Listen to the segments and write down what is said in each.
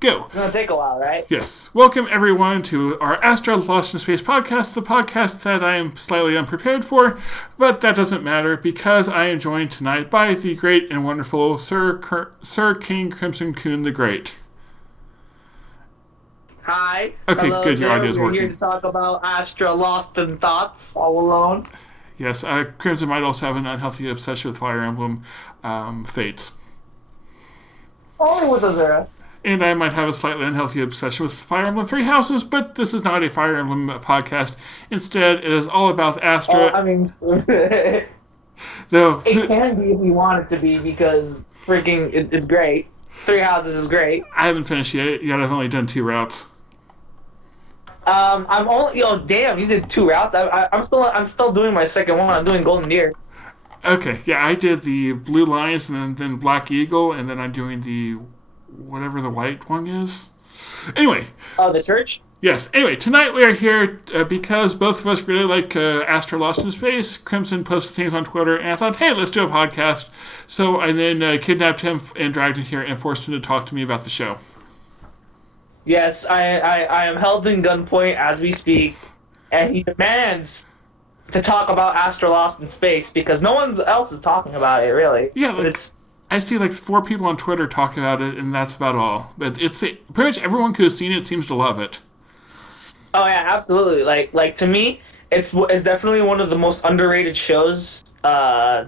Go. It's gonna take a while, right? Yes. Welcome, everyone, to our Astra Lost in Space podcast, the podcast that I am slightly unprepared for, but that doesn't matter because I am joined tonight by the great and wonderful Sir King Crimson-kun the Great. Hi. Okay, hello good. Your there. audio's We're working. here to talk about Astra Lost in Thoughts, all alone. Yes, Crimson might also have an unhealthy obsession with Fire Emblem Fates. Only with Azura. And I might have a slightly unhealthy obsession with Fire Emblem Three Houses, but this is not a Fire Emblem podcast. Instead, it is all about Astra. Though it can be if you want it to be, because freaking it's great. Three Houses is great. I haven't finished yet. I've only done 2 routes. I'm only. Oh damn! You did 2 routes. I'm still doing my second one. I'm doing Golden Deer. Okay, yeah, I did the Blue Lions and then Black Eagle, and then I'm doing the whatever the white one is. Anyway. Oh, the church? Yes. Anyway, tonight we are here because both of us really like Astra Lost in Space. Crimson posted things on Twitter, and I thought, hey, let's do a podcast. So I then kidnapped him and dragged him here and forced him to talk to me about the show. Yes, I am held in gunpoint as we speak, and he demands to talk about Astra Lost in Space because no one else is talking about it, really. Yeah, I see 4 people on Twitter talk about it, and that's about all. But it's pretty much everyone who has seen it seems to love it. Oh yeah, absolutely. Like to me, it's definitely one of the most underrated shows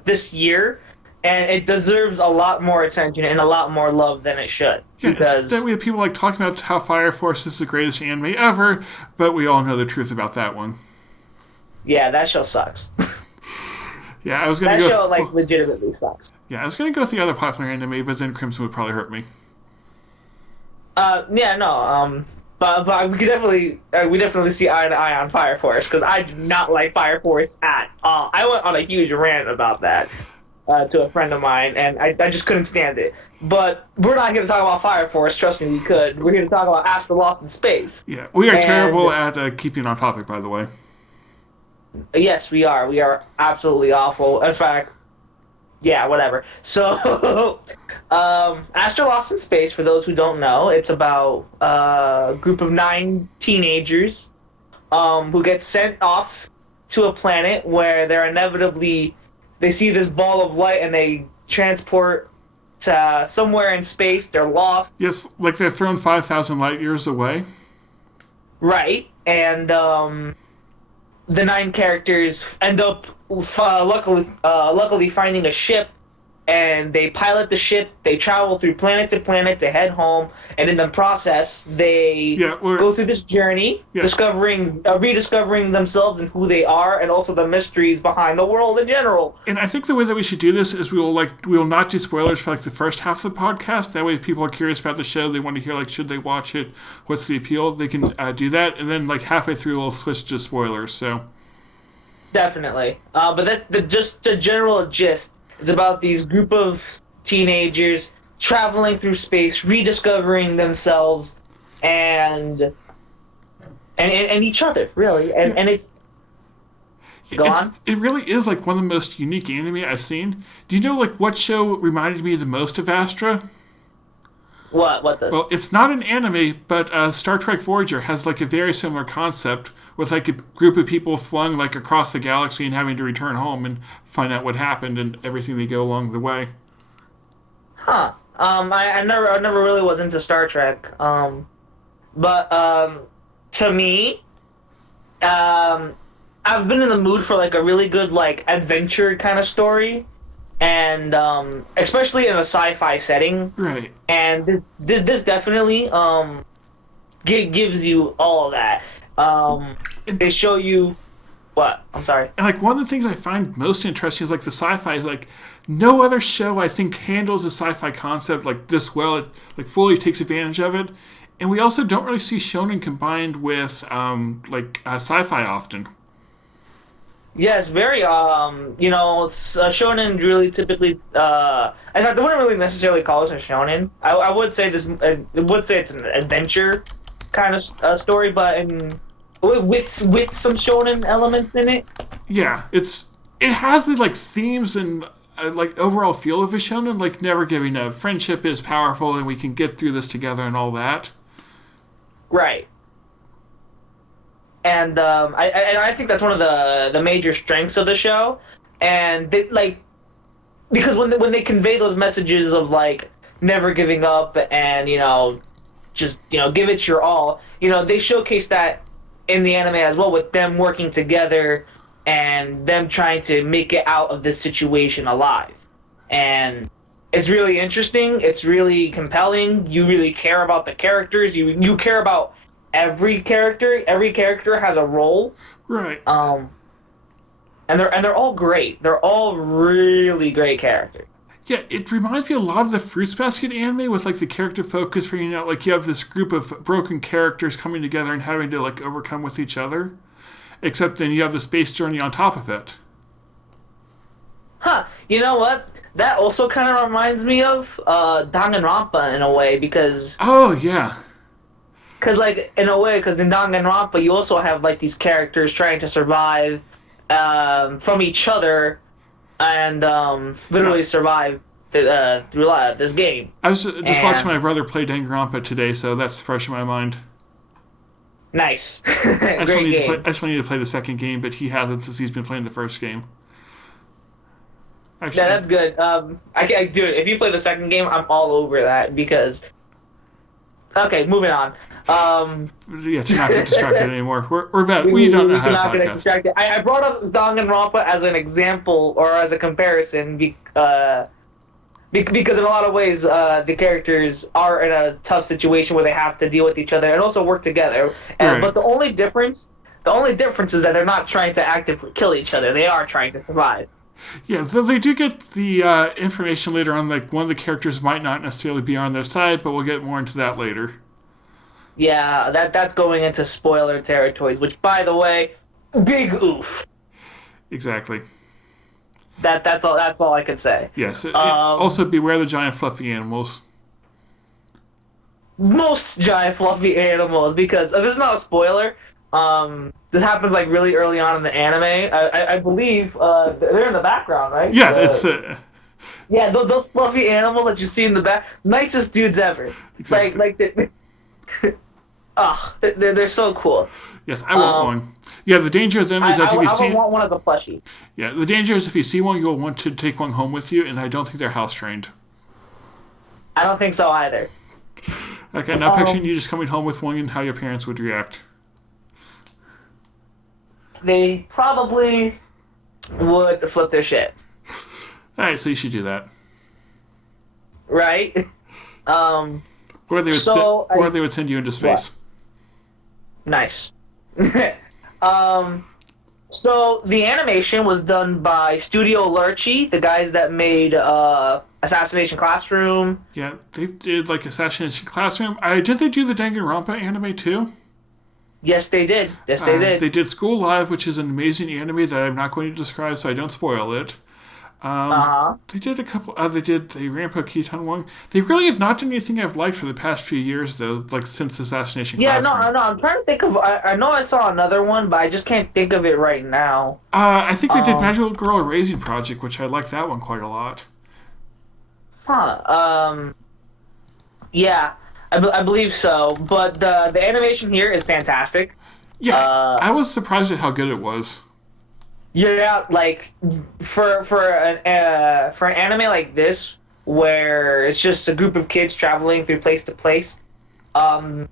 this year, and it deserves a lot more attention and a lot more love than it should. Yeah, because that we have people talking about how Fire Force is the greatest anime ever, but we all know the truth about that one. Yeah, that show sucks. Yeah, I was gonna go. That show legitimately sucks. Yeah, I was gonna go with the other popular anime, but then Crimson would probably hurt me. Yeah, no. But we definitely see eye to eye on Fire Force because I do not like Fire Force at all. I went on a huge rant about that to a friend of mine, and I just couldn't stand it. But we're not here to talk about Fire Force. Trust me, we could. We're here to talk about Astra Lost in Space. Yeah, we are terrible at keeping on topic, by the way. Yes, we are. We are absolutely awful. In fact, yeah, whatever. So, Astra Lost in Space, for those who don't know, it's about a group of 9 teenagers who get sent off to a planet where they see this ball of light and they transport to somewhere in space. They're lost. Yes, they're thrown 5,000 light years away. Right, and the 9 characters end up luckily finding a ship, and they pilot the ship. They travel through planet to planet to head home, and in the process, they go through this journey, rediscovering themselves and who they are, and also the mysteries behind the world in general. And I think the way that we should do this is we will not do spoilers for the first half of the podcast. That way, if people are curious about the show, they want to hear should they watch it, what's the appeal, they can do that, and then halfway through we'll switch to spoilers. So. Definitely. But that's just the general gist. It's about these group of teenagers traveling through space, rediscovering themselves, and each other, really. And it... Go on? It really is one of the most unique anime I've seen. Do you know what show reminded me the most of Astra? What does? Well, it's not an anime, but Star Trek Voyager has a very similar concept with a group of people flung across the galaxy and having to return home and find out what happened and everything they go along the way. Huh. I never really was into Star Trek. But to me, I've been in the mood for a really good adventure kind of story. And especially in a sci-fi setting, right? And this definitely gives you all of that. They show you what? I'm sorry. And one of the things I find most interesting is the sci-fi is no other show I think handles the sci-fi concept this well. It fully takes advantage of it, and we also don't really see shonen combined with sci-fi often. Yes, very. Shonen really typically. I wouldn't really necessarily call this a shonen. I would say this. I would say it's an adventure kind of story, but with some shonen elements in it. Yeah, it has the themes and like overall feel of a shonen, like never giving up. Friendship is powerful, and we can get through this together, and all that. Right. And I think that's one of the major strengths of the show, and they, like because when they convey those messages of like never giving up and just give it your all, they showcase that in the anime as well with them working together and them trying to make it out of this situation alive, and it's really interesting. It's really compelling. You really care about the characters. You care about every character. Every character has a role. Right. And they're all great. They're all really great characters. Yeah, it reminds me a lot of the Fruits Basket anime with like the character focus where like you have this group of broken characters coming together and having to like overcome with each other. Except then you have the space journey on top of it. Huh. You know what? That also kind of reminds me of Danganronpa in a way because Oh yeah. like in a way because in Danganronpa you also have like these characters trying to survive from each other and literally survive through this game. I was just watching my brother play Danganronpa today, so that's fresh in my mind. Nice. I still Great need game. I still need to play the second game, but he hasn't since he's been playing the first game. Actually, Yeah, that's good. I do it. If you play the second game, I'm all over that because. Okay, moving on. yeah, to not get distracted anymore. We're bad. We don't know how to not get podcast. distracted. I brought up Danganronpa as an example or as a comparison because in a lot of ways the characters are in a tough situation where they have to deal with each other and also work together. Right. But the only difference is that they're not trying to actively kill each other. They are trying to survive. Yeah, though they do get the information later on, like one of the characters might not necessarily be on their side, but we'll get more into that later. Yeah, that's going into spoiler territories, which, by the way, big oof. Exactly. That's all I can say. Yes. Also, beware the giant fluffy animals. Most giant fluffy animals, because this is not a spoiler. This happens like really early on in the anime. I believe they're in the background, right? Yeah, it's yeah, those fluffy animals that you see in the back, nicest dudes ever. Exactly. They're so cool. yes. I want one. Yeah, the danger of them is that if you see, I want one as a plushie. yeah, the danger is if you see one, you'll want to take one home with you, and I don't think they're house trained. I don't think so either. Like I'm not picturing you just coming home with one and how your parents would react. They probably would flip their shit. All right, so you should do that. Right? Or they would they would send you into space. Nice. So the animation was done by Studio Lurchi, the guys that made Assassination Classroom. Yeah, they did like Assassination Classroom. Did they do the Danganronpa anime too? Yes, they did. Yes, they did. They did School Live, which is an amazing anime that I'm not going to describe, so I don't spoil it. They did a couple. They did the Rampo Keaton one. They really have not done anything I've liked for the past few years, though. Like since Assassination Classroom. No. I'm trying to think of. I know I saw another one, but I just can't think of it right now. I think they did Magical Girl Erasing Project, which I like that one quite a lot. Huh. Yeah. I believe so, but the animation here is fantastic. Yeah, I was surprised at how good it was. Yeah, like for an anime like this, where it's just a group of kids traveling through place to place. You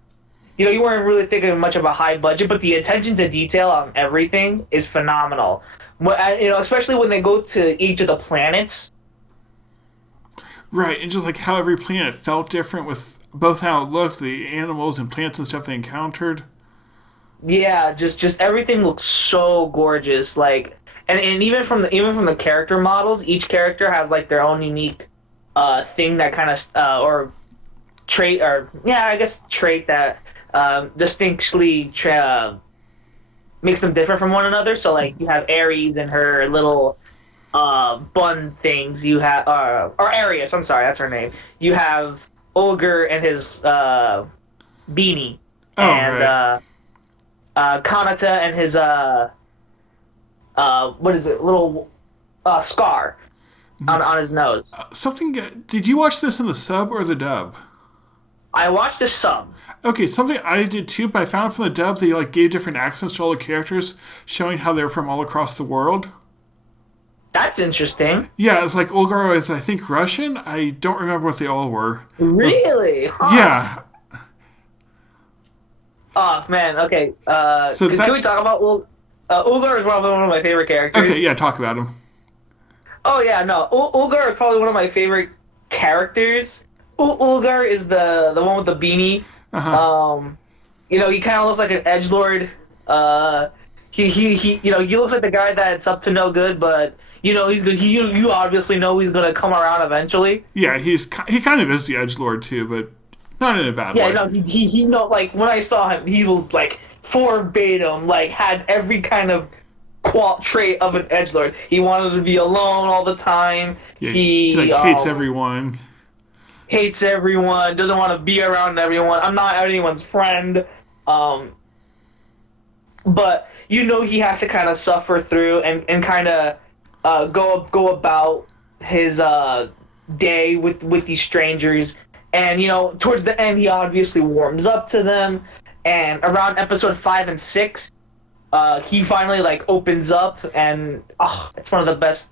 weren't really thinking much of a high budget, but the attention to detail on everything is phenomenal. Especially when they go to each of the planets. Right, and just like how every planet felt different with both how it looked, the animals and plants and stuff they encountered. Yeah, just everything looks so gorgeous. Like, and even from the character models, each character has like their own unique thing that kind of or trait trait that distinctly makes them different from one another. So like you have Ares and her little bun things. You have or Arius. I'm sorry, that's her name. You have Ogre and his beanie, Right. Kanata and his what is it? Little scar. on his nose. Something. Did you watch this in the sub or the dub? I watched the sub. Okay, something I did too, but I found from the dub they like gave different accents to all the characters, showing how they're from all across the world. That's interesting. Yeah, it's like Ulgar is I think Russian. I don't remember what they all were. Really? Huh. Yeah. Oh man. Okay. Can we talk about Ulgar? Is one of my favorite characters. Okay, yeah, talk about him. Oh yeah, no. Ulgar is probably one of my favorite characters. Ulgar is the one with the beanie. Uh-huh. He kind of looks like an edgelord. He looks like the guy that's up to no good, but he's good. You obviously know he's gonna come around eventually. Yeah, he kind of is the edgelord too, but not in a bad way. Yeah, no, he like when I saw him, he was like verbatim, like had every kind of trait of an edgelord. He wanted to be alone all the time. Yeah, he like hates everyone. Hates everyone, doesn't want to be around everyone. I'm not anyone's friend. But he has to kind of suffer through and kind of go about his day with these strangers. And towards the end, he obviously warms up to them. And around episode 5 and 6, he finally like opens up, and it's one of the best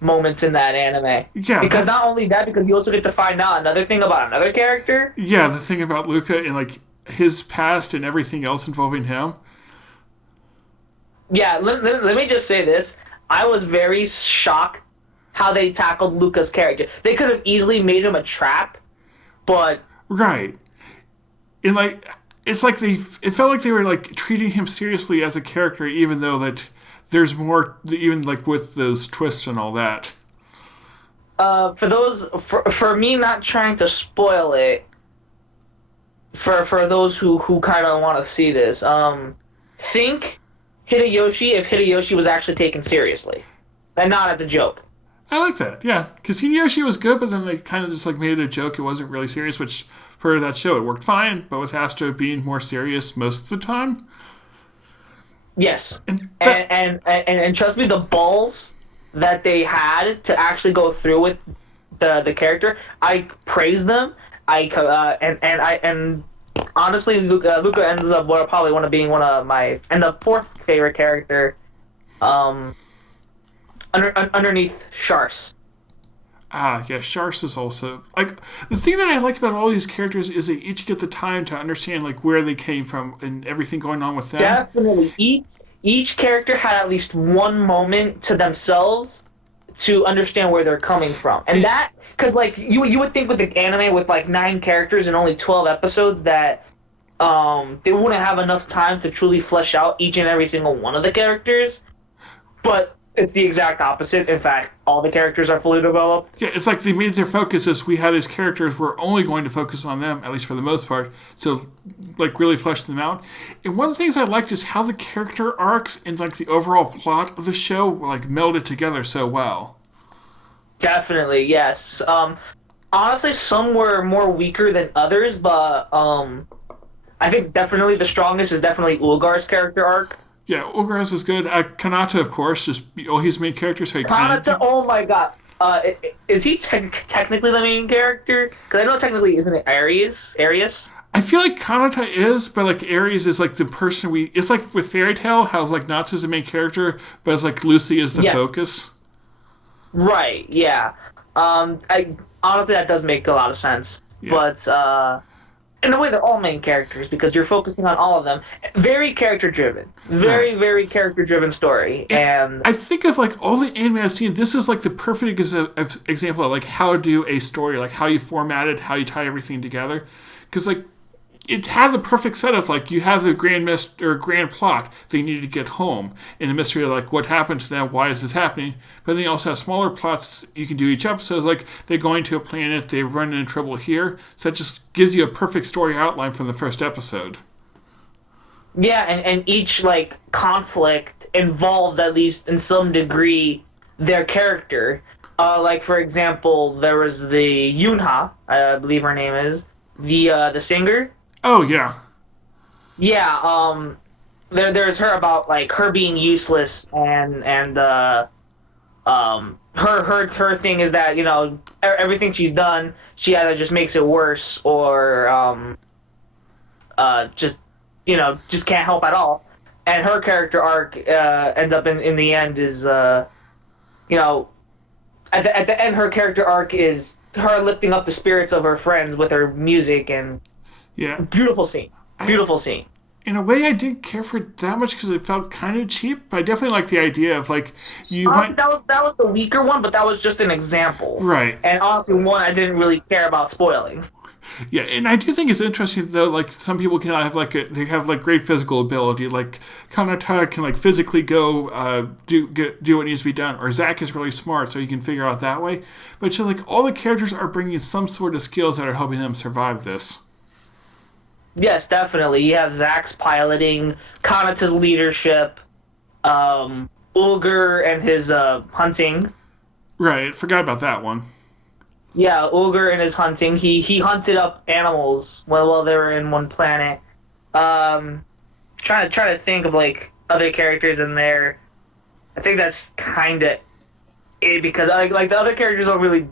moments in that anime. Yeah. Because not only that, because you also get to find out another thing about another character. Yeah, the thing about Luca and like his past and everything else involving him. Yeah, let me just say this. I was very shocked how they tackled Luca's character. They could have easily made him a trap, but... Right. And like, it's like it felt like they were like treating him seriously as a character, even though that there's more, even like with those twists and all that. For me not trying to spoil it, for those who kind of want to see this, think Hideyoshi if Hideyoshi was actually taken seriously, and not as a joke. I like that, yeah, because Hideyoshi was good, but then they kind of just like made it a joke. It wasn't really serious, which for that show it worked fine. But with Astra being more serious most of the time. Yes, and trust me, the balls that they had to actually go through with the character, I praise them. And honestly, Luca ends up probably being one of my the fourth favorite character, underneath Shars. Yeah, Shars is also like the thing that I like about all these characters is they each get the time to understand like where they came from and everything going on with them. Definitely, each character had at least one moment to themselves to understand where they're coming from, and that because like you would think with the anime with like 9 characters and only 12 episodes that they wouldn't have enough time to truly flesh out each and every single one of the characters, but it's the exact opposite. In fact, all the characters are fully developed. Yeah, it's like they made their focus as we have these characters, we're only going to focus on them, at least for the most part, so like really flesh them out. And one of the things I liked is how the character arcs and like the overall plot of the show were like melded together so well. Definitely, yes. Honestly, some were more weaker than others, but I think definitely the strongest is definitely Ulgar's character arc. Yeah, Ulgar's was good. Kanata, of course, he's the main character, so he Kanata, oh my god. Is he technically the main character? Because I know technically, isn't it Arius? I feel like Kanata is, but like Aries is like the person it's like with Fairy Tail, how like Natsu's the main character, but it's like Lucy is the focus. Right, yeah. I honestly that does make a lot of sense. Yeah. But in a way they're all main characters because you're focusing on all of them. Very character driven. Very character driven story. And I think of like all the anime I've seen, this is like the perfect example of like how to do a story, like how you format it, how you tie everything together. Because like it had the perfect setup. Like you have the grand plot they need to get home, and the mystery of like what happened to them, why is this happening. But then you also have smaller plots you can do each episode. Like they're going to a planet, they run into trouble here. So that just gives you a perfect story outline from the first episode. Yeah, and each like conflict involves at least in some degree their character. Like for example, there was the Yunha, I believe her name is the singer. Oh yeah. Yeah, there's her about like her being useless and her thing is that everything she's done, she either just makes it worse or just just can't help at all. And her character arc ends up in the end is you know at the end her character arc is her lifting up the spirits of her friends with her music and Yeah. beautiful scene, beautiful scene. In a way, I didn't care for it that much because it felt kind of cheap. But I definitely like the idea of like you might That was the weaker one, but that was just an example. right. And honestly, one I didn't really care about spoiling. Yeah, and I do think it's interesting though. Like some people can have they have like great physical ability. Like Kanata can like physically go do what needs to be done, or Zack is really smart, so he can figure out that way. But so like all the characters are bringing some sort of skills that are helping them survive this. Yes, definitely. You have Zack's piloting, Kanata's leadership, Ulger and his hunting. Right, forgot about that one. Yeah, Ulger and his hunting. He hunted up animals while they were in one planet. Trying to think of like other characters in there. I think that's kind of it because like the other characters don't really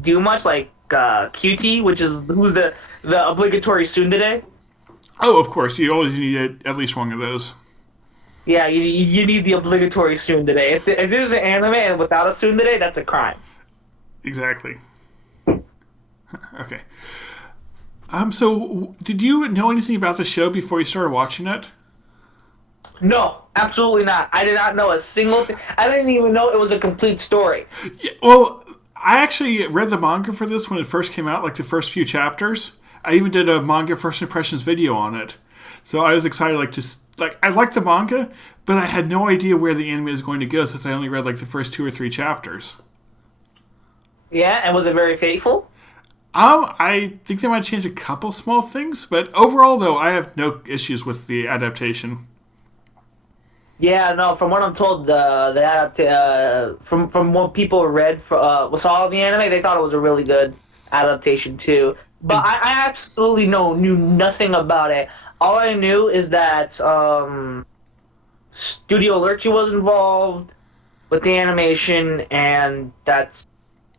do much. Like QT, which is who's the obligatory tsundere. Oh, of course, you always need at least one of those. Yeah, you need the obligatory tsundere. If there's an anime and without a tsundere, that's a crime. Exactly. Okay. So did you know anything about the show before you started watching it? No, absolutely not. I did not know a single thing. I didn't even know it was a complete story. Yeah, well, I actually read the manga for this when it first came out, like the first few chapters. I even did a manga first impressions video on it. So I was excited, I liked the manga, but I had no idea where the anime is going to go since I only read like the first 2 or 3 chapters. Yeah, and was it very faithful? I think they might change a couple small things, but overall, though, I have no issues with the adaptation. Yeah, no. From what I'm told, from what people read saw the anime, they thought it was a really good adaptation too. But I absolutely knew nothing about it. All I knew is that Studio Lurchi was involved with the animation, and that's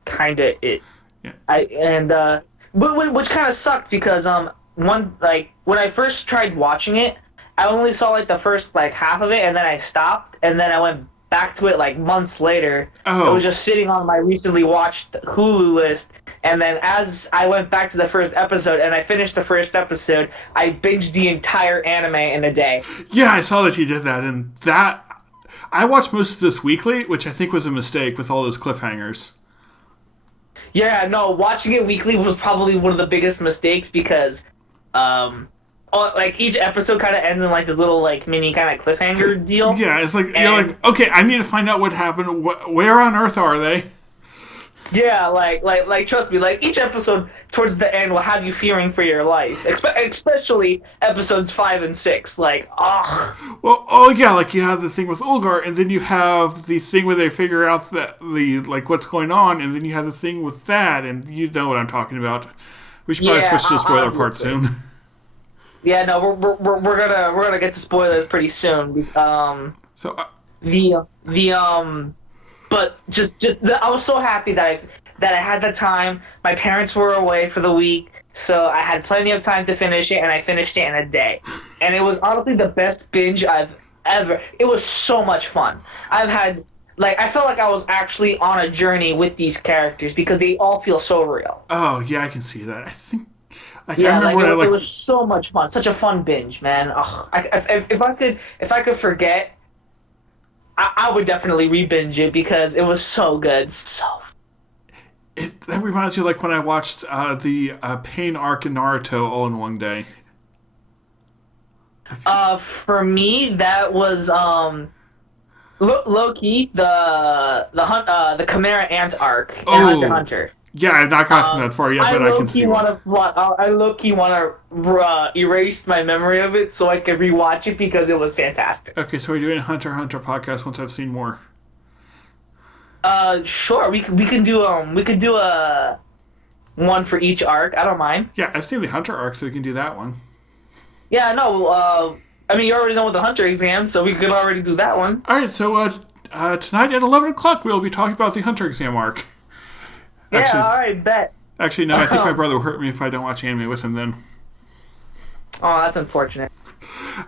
kind of it. Yeah. Which kind of sucked because when I first tried watching it, I only saw like the first like half of it, and then I stopped, and then I went back to it like months later. Oh. It was just sitting on my recently watched Hulu list, and then as I went back to the first episode and I finished the first episode, I binged the entire anime in a day. Yeah, I saw that you did that, and that I watched most of this weekly, which I think was a mistake with all those cliffhangers. Yeah, no, watching it weekly was probably one of the biggest mistakes because like each episode kind of ends in like this little like mini kind of cliffhanger deal. Yeah, it's like you're like, okay, I need to find out what happened. Where on earth are they? Yeah, like trust me, like each episode towards the end will have you fearing for your life, especially episodes 5 and 6. Like, Well, oh yeah, like you have the thing with Ulgar, and then you have the thing where they figure out what's going on, and then you have the thing with that, and you know what I'm talking about. We should probably switch to the spoiler part soon. Yeah, no, we're gonna get to spoilers pretty soon. So but I was so happy that I had the time. My parents were away for the week, so I had plenty of time to finish it, and I finished it in a day. And it was honestly the best binge I've ever. It was so much fun. I felt like I was actually on a journey with these characters because they all feel so real. oh yeah, I can see that. I think. I Yeah, remember it was so much fun. Such a fun binge, man. Oh, if I could forget, I would definitely re-binge it because it was so good. That reminds me of like when I watched the Pain arc in Naruto all in one day. For me, that was low key the Chimera Ant arc in Hunter x Hunter. Yeah, I've not gotten that far yet, but I can see why. I low-key want to erase my memory of it so I can rewatch it because it was fantastic. Okay, so we're doing a Hunter x Hunter podcast once I've seen more. Sure. We can do a one for each arc. I don't mind. Yeah, I've seen the Hunter arc, so we can do that one. Yeah, no. I mean, you already know what the Hunter exam, so we could already do that one. All right, so tonight at 11 o'clock, we'll be talking about the Hunter exam arc. Yeah, all right, bet. Actually, no, I think my brother will hurt me if I don't watch anime with him then. Oh, that's unfortunate.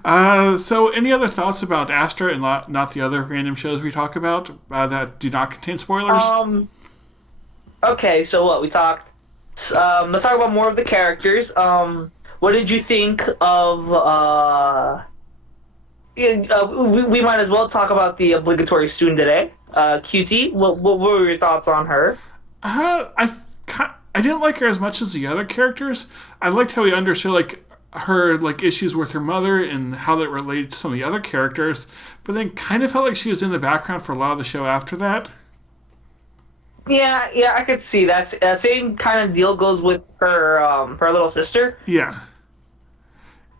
So, any other thoughts about Astra and not the other random shows we talk about that do not contain spoilers? Okay, so what we talked. Let's talk about more of the characters. What did you think of? We might as well talk about the obligatory tsundere, QT. What were your thoughts on her? I didn't like her as much as the other characters. I liked how we understood her issues with her mother and how that related to some of the other characters, but then kind of felt like she was in the background for a lot of the show after that. Yeah, I could see that. Same kind of deal goes with her little sister. Yeah.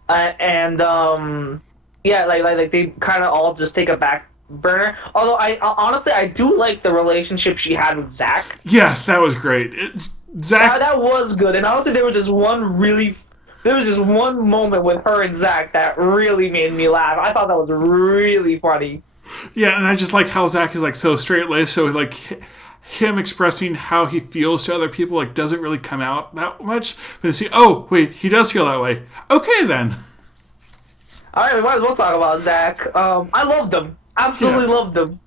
Yeah, like they kind of all just take a back burner. Although I honestly I do like the relationship she had with Zach. Yes, that was great. Zach, that was good, and I don't think there was just one moment with her and Zach that really made me laugh. I thought that was really funny. Yeah, and I just like how Zach is so straight-laced, so him expressing how he feels to other people doesn't really come out that much. But you see, oh wait, he does feel that way. Okay then. All right, we might as well talk about Zach. I loved him. Absolutely loved him.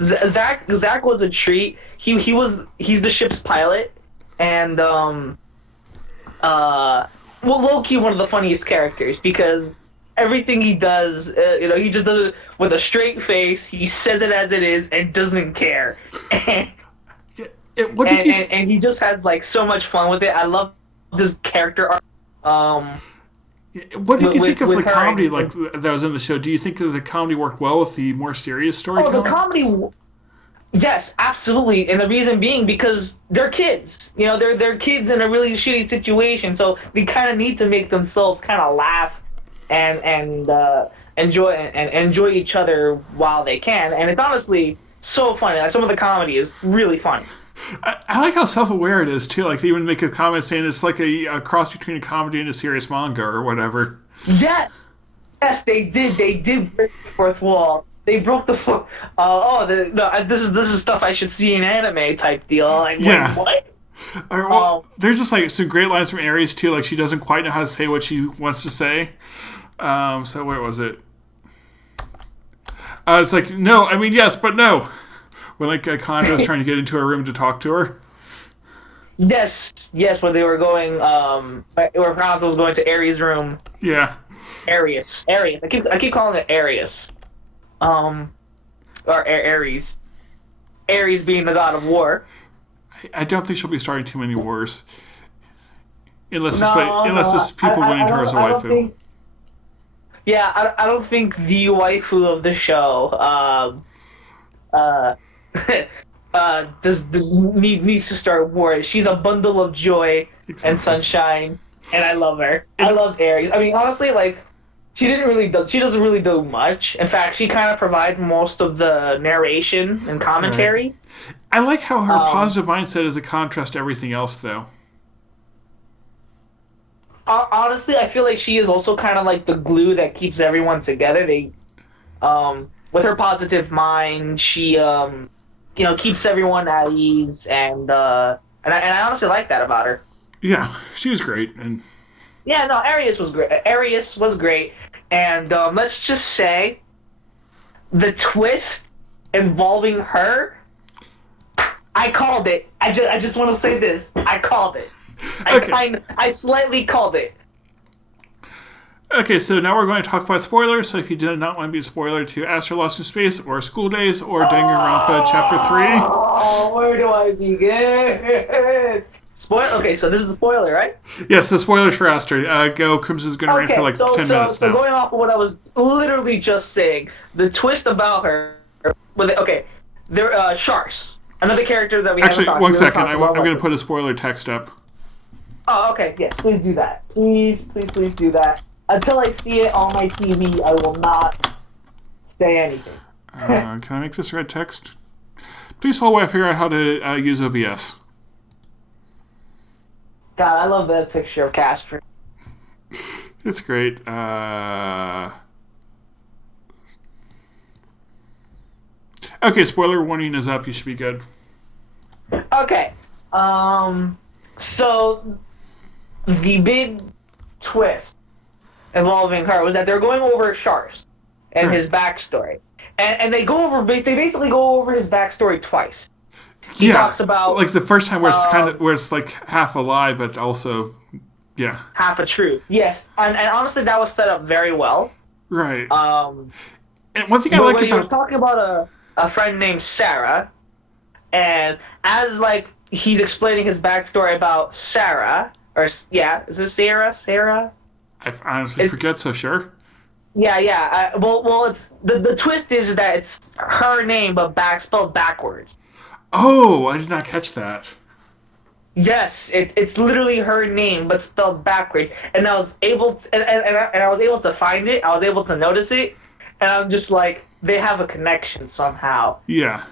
Zach was a treat. He's the ship's pilot, and low-key one of the funniest characters because everything he does, he just does it with a straight face. He says it as it is and doesn't care. And he just has so much fun with it. I love this character arc. What did you think of the comedy that was in the show? Do you think that the comedy worked well with the more serious storytelling? Oh, the comedy. Yes, absolutely, and the reason being because they're kids. They're kids in a really shitty situation, so they kind of need to make themselves kind of laugh and enjoy each other while they can. And it's honestly so funny. Some of the comedy is really funny. I like how self-aware it is too. They even make a comment saying it's like a cross between a comedy and a serious manga or whatever. Yes, they did break the fourth wall. They broke the fourth. This is stuff I should see in anime type deal. Yeah. What? There's just some great lines from Aries too. She doesn't quite know how to say what she wants to say. So what was it? It's no, I mean yes, but no. When Kondra's trying to get into her room to talk to her. Yes, when they were going, where Franz was going to Aries' room. Yeah. Arius. I keep calling it Arius. Or Ares. Ares being the god of war. I don't think she'll be starting too many wars. Unless it's people winning her as a waifu. I don't think the waifu of the show, needs to start war. She's a bundle of joy and sunshine, and I love her. I love Aries. I mean, honestly, she doesn't really do much. In fact, she kind of provides most of the narration and commentary. Right. I like how her positive mindset is a contrast to everything else, though. Honestly, I feel like she is also kind of the glue that keeps everyone together. With her positive mind, she keeps everyone at ease, and I honestly like that about her. Yeah, she was great, and yeah, no, Arius was great, and let's just say the twist involving her, I called it. I just want to say this. I called it. I slightly called it. Okay, so now we're going to talk about spoilers. So if you did not want to be a spoiler to Astra Lost in Space or School Days or Danganronpa Chapter 3. Oh, where do I begin? Okay, so this is the spoiler, right? Yes, the spoilers for Astra. Go, Crimson's going to rant for 10 minutes now. So going off of what I was literally just saying, the twist about her... they're Shars. Another character that we haven't talked about. Actually, 1 second. I'm going to put a spoiler text up. Oh, okay. Yes, please do that. Please do that. Until I see it on my TV, I will not say anything. Can I make this red text? Please hold while I figure out how to use OBS. God, I love that picture of Casper. It's great. Okay, spoiler warning is up. You should be good. Okay. So the big twist involving her was that they're going over Shars and Right. his backstory, and they go over. They basically go over his backstory twice. He Yeah, talks about like the first time where it's um, where it's like half a lie, but also, yeah, half a truth. Yes, and honestly, that was set up very well. right. Um, And one thing I but like when he was about talking about a friend named Sarah, and as like he's explaining his backstory about Sarah, or yeah, is it Sarah? Sarah? I honestly It, forget. So sure. yeah, yeah. Well, it's the twist is that it's her name but spelled backwards. Oh, I did not catch that. Yes, it's literally her name but spelled backwards, and I was able to, and I was able to find it. I was able to notice it, and I'm just like they have a connection somehow. Yeah,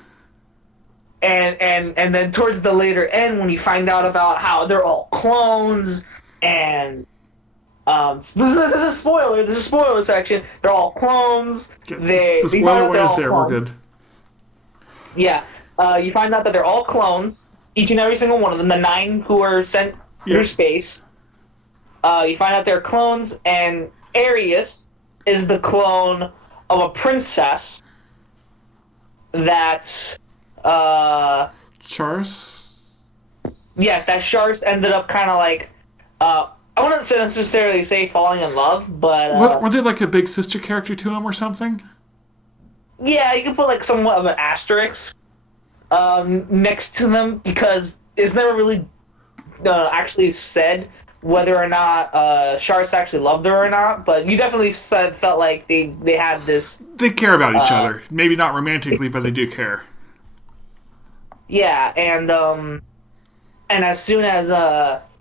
And then towards the later end when you find out about how they're all clones and this is a spoiler. This is a spoiler section. They're all clones. the They find spoiler out they're warning is all there. We're clones. good. Yeah. You find out that they're all clones. Each and every single one of them. The 9 who were sent through Yep. space. You find out they're clones, and Arius is the clone of a princess that Chars. yes, that Sharks ended up kind of like I wouldn't necessarily say falling in love, but What were they like a big sister character to him or something? yeah, you can put like somewhat of an asterisk next to them because it's never really actually said whether or not Sharks actually loved her or not. But you definitely felt like they had this. They care about each other. Maybe not romantically, but they do care. Yeah, and as soon as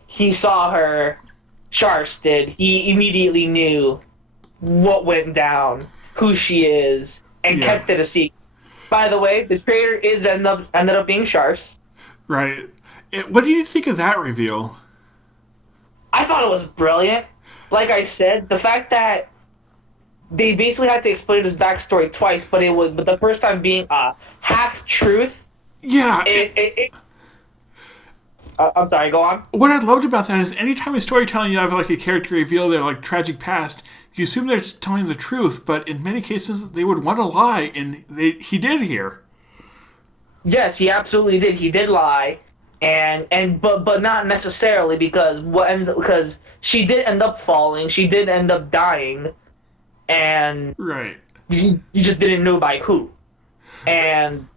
he saw her, Sharks did. He immediately knew what went down, who she is, and Yeah. kept it a secret. By the way, the traitor ended up being Sharks. Right. What do you think of that reveal? I thought it was brilliant. Like I said, the fact that they basically had to explain his backstory twice, but the first time being a half truth. Yeah. I'm sorry. Go on. What I loved about that is anytime in storytelling you have like a character reveal their like tragic past, you assume they're telling the truth, but in many cases they would want to lie, and he did here. Yes, he absolutely did. He did lie, but not necessarily because she did end up falling. She did end up dying, and Right. you just didn't know by who. And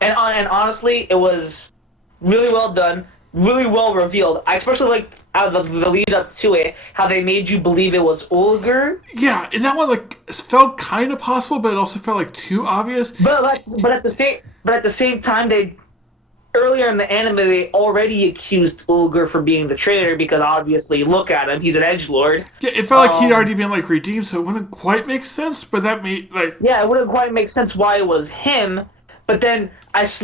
and honestly, it was really well done, really well revealed. I especially like out of the lead up to it, how they made you believe it was Ulgur, Yeah, and that one like felt kind of possible, but it also felt like too obvious. but at the same time, they earlier in the anime they already accused Ulgur for being the traitor because obviously look at him, he's an edgelord. Yeah, it felt like he'd already been like redeemed, so it wouldn't quite make sense. But that made like Yeah, it wouldn't quite make sense why it was him. But then as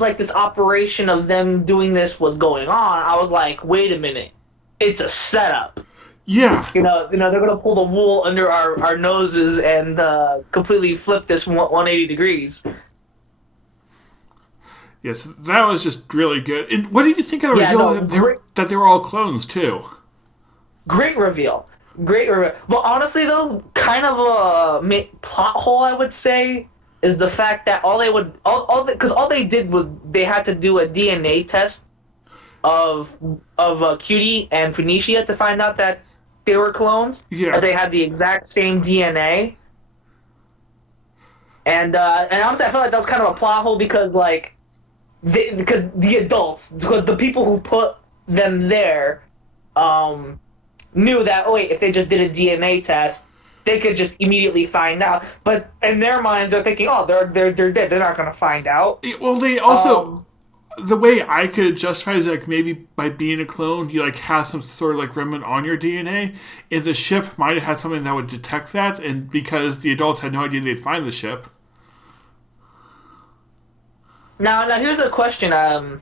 like this operation of them doing this was going on, I was like, wait a minute, it's a setup. yeah, They're gonna pull the wool under our noses and completely flip this 180 degrees. yes, that was just really good. And what did you think of the Yeah, reveal no, that they were all clones too? great reveal, great reveal. Well, honestly though, kind of a plot hole I would say is the fact that because all they did was they had to do a DNA test of Cutie and Phoenicia to find out that they were clones. Yeah. That they had the exact same DNA. And honestly, I feel like that was kind of a plot hole because because the adults, because the people who put them there, knew that if they just did a DNA test, they could just immediately find out. But in their minds, they're thinking, oh, they're dead. They're not gonna find out. Well, they also the way I could justify is like maybe by being a clone, you like have some sort of like remnant on your DNA, and the ship might have had something that would detect that, and because the adults had no idea they'd find the ship. Now here's a question. That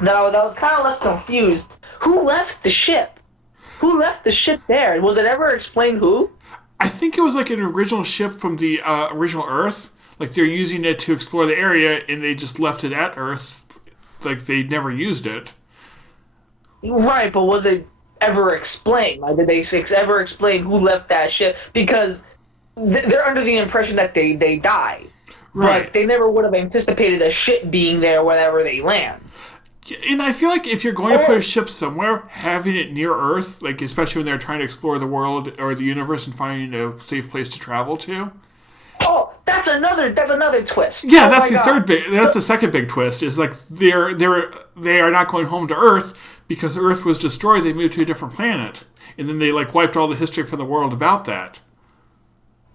I was kind of left confused. Who left the ship? Who left the ship there? Was it ever explained who? I think it was like an original ship from the original Earth. like they're using it to explore the area, and they just left it at Earth, like they never used it. Right, but was it ever explained? Like, did they ever explain who left that ship? Because they're under the impression that they died. Right. But they never would have anticipated a ship being there whenever they land. And I feel like if you're going to put a ship somewhere, having it near Earth, like especially when they're trying to explore the world or the universe and finding a safe place to travel to. Oh, that's another twist. Yeah, oh that's the third big. That's the second big twist. Is like they are not going home to Earth because Earth was destroyed. They moved to a different planet, and then they like wiped all the history from the world about that.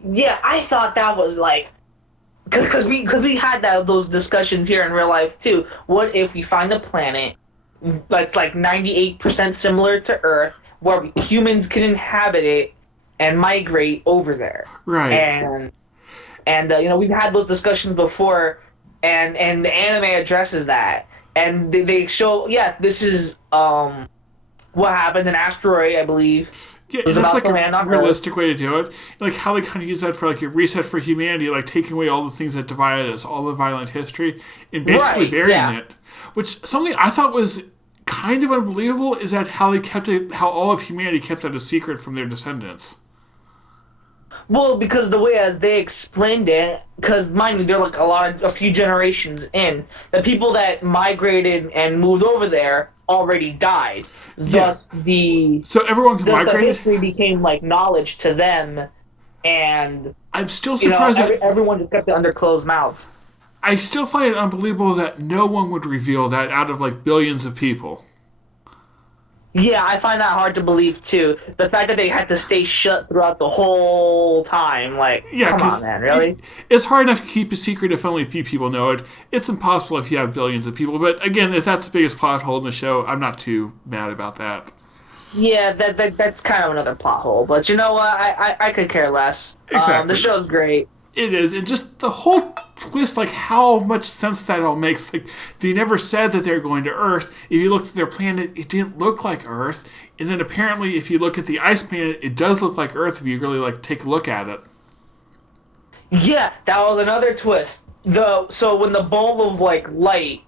Yeah, I thought that was like. Because we had those discussions here in real life too. What if we find a planet that's like 98% similar to Earth, where humans can inhabit it and migrate over there? Right. And we've had those discussions before, and the anime addresses that, and they show this is what happened in Asteroid, I believe. Yeah, that's like a realistic way to do it. Like how they kind of use that for like a reset for humanity, like taking away all the things that divided us, all the violent history, and basically burying it. Which something I thought was kind of unbelievable is that how all of humanity kept that a secret from their descendants. Well, because the way as they explained it, because mind you, they're like a few generations in, the people that migrated and moved over there already died. Thus, so everyone who migrated, the history became like knowledge to them, and I'm still surprised everyone just kept it under closed mouths. I still find it unbelievable that no one would reveal that out of like billions of people. Yeah, I find that hard to believe too. The fact that they had to stay shut throughout the whole time, like, come on, man, really? It's hard enough to keep a secret if only a few people know it. It's impossible if you have billions of people. But again, if that's the biggest plot hole in the show, I'm not too mad about that. Yeah, that's kind of another plot hole. But you know what? I could care less. Exactly. The show's great. It is, and just the whole twist, like how much sense that all makes. Like they never said that they were going to Earth. If you looked at their planet, it didn't look like Earth. And then apparently, if you look at the ice planet, it does look like Earth if you really like take a look at it. Yeah, that was another twist. So when the ball of like light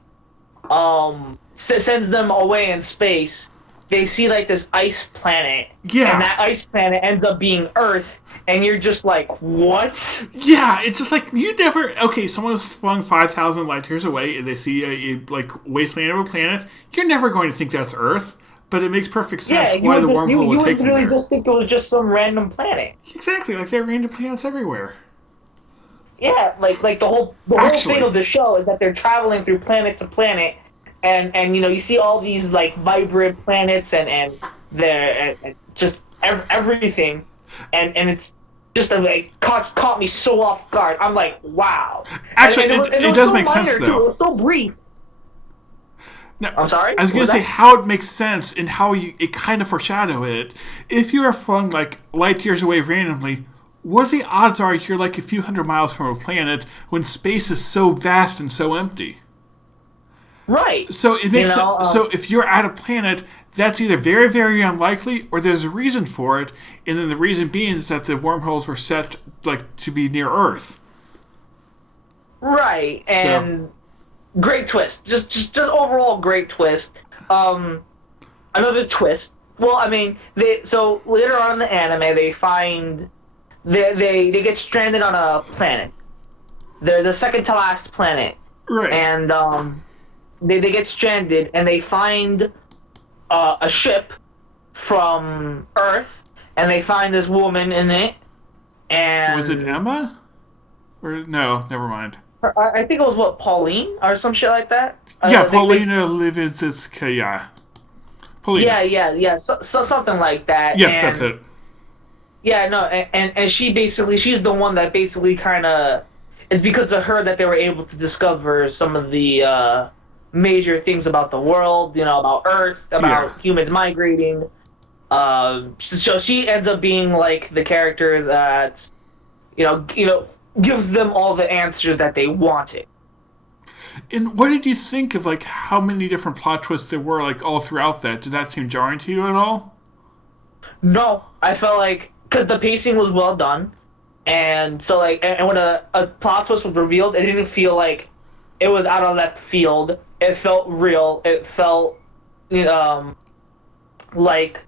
sends them away in space, they see like this ice planet. Yeah. And that ice planet ends up being Earth. And you're just like, what? Yeah, it's just like, you never... Okay, someone's flung 5,000 light years away and they see a like wasteland of a planet. You're never going to think that's Earth, but it makes perfect sense why the wormhole would take them there. You would really just think it was just some random planet. Exactly, like there are random planets everywhere. Yeah, like the whole thing of the show is that they're traveling through planet to planet, and you see all these like vibrant planets and they're just everything, and it's just like caught me so off guard. I'm like, wow. Actually, it does make sense though. It was so brief. No, I'm sorry? I was going to say how it makes sense and how it kind of foreshadow it. If you are flung like light years away randomly, what are the odds are you're like a few hundred miles from a planet when space is so vast and so empty? Right. So it makes sense. So if you're at a planet, that's either very, very unlikely or there's a reason for it, and then the reason being is that the wormholes were set like to be near Earth. Right, and great twist. Just overall great twist. Another twist. Well, I mean, so later on in the anime, they find they get stranded on a planet. They're the second to last planet. Right. And they get stranded and they find a ship from Earth, and they find this woman in it. And was it Emma? Or no, never mind. I think it was Pauline or some shit like that. Yeah, Paulina Livitskaya. Paulina. Yeah. So something like that. Yeah, that's it. Yeah, no, and she's the one that basically kind of, it's because of her that they were able to discover some of the major things about the world, about Earth, about humans migrating. So she ends up being like the character that, gives them all the answers that they wanted. And what did you think of like how many different plot twists there were like all throughout that? Did that seem jarring to you at all? No, I felt like, because the pacing was well done. And so like, and when a plot twist was revealed, it didn't feel like it was out of left field. It felt real. It felt, um, like,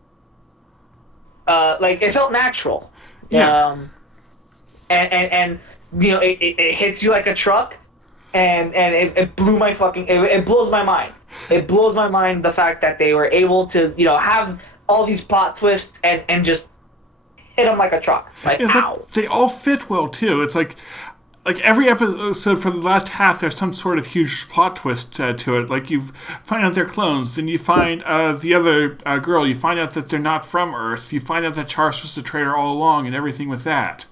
like it felt natural. Yeah. And it hits you like a truck, and it blew my fucking it blows my mind. It blows my mind the fact that they were able to have all these plot twists and just hit them like a truck. Like, It's ow. like they all fit well too. It's like every episode for the last half, there's some sort of huge plot twist to it. Like you find out they're clones, then you find the other girl. You find out that they're not from Earth. You find out that Charles was a traitor all along, and everything with that.